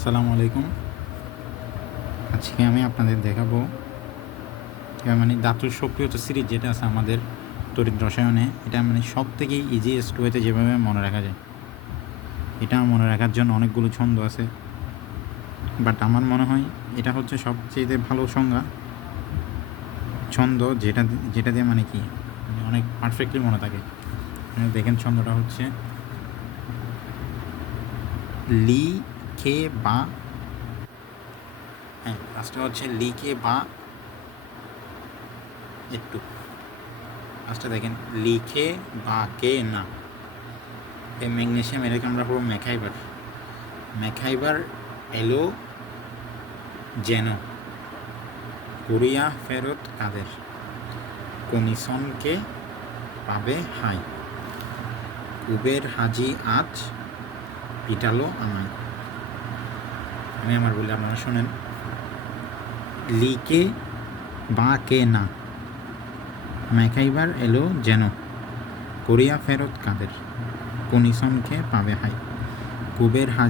আসসালামু আলাইকুম। আজকে আমি আপনাদের দেখাবো মানে ধাতুর সক্রিয়তা সিরিজ যেটা আছে আমাদের তড়িৎ রসায়নে। এটা মানে সব থেকে ইজিয়েস্ট ওয়েতে যেভাবে মনে রাখা যায়। এটা মনে রাখার জন্য অনেকগুলো ছন্দ আছে। বাট আমার মনে হয় এটা হচ্ছে সবচেয়ে ভালো সংজ্ঞা। ছন্দ যেটা যেটা দিয়ে মানে কি? মানে অনেক পারফেক্টলি মনে থাকে। দেখেন ছন্দটা হচ্ছে লি কে বা হ্যাঁ লাস্টটা হচ্ছে লি কে বা একটু। লাস্টটা দেখেন, লিখে বা কে না। এই ম্যাগনেশিয়াম এটাকে আমরা পুরো ম্যাখাইবার ম্যাখাইবার এলো যেন। কোরিয়া ফেরত কাদের? কমিশনকে পাবে হাই। কুবের হাজি আজ পিটালো আমায়। আমি আমার বলি, আপনারা শোনেন। লিকে বা কে না। ম্যাকাইবার এলো যেন। করিয়া ফেরত কাদের? কনিশনকে পাবে হাই কুবের হাজি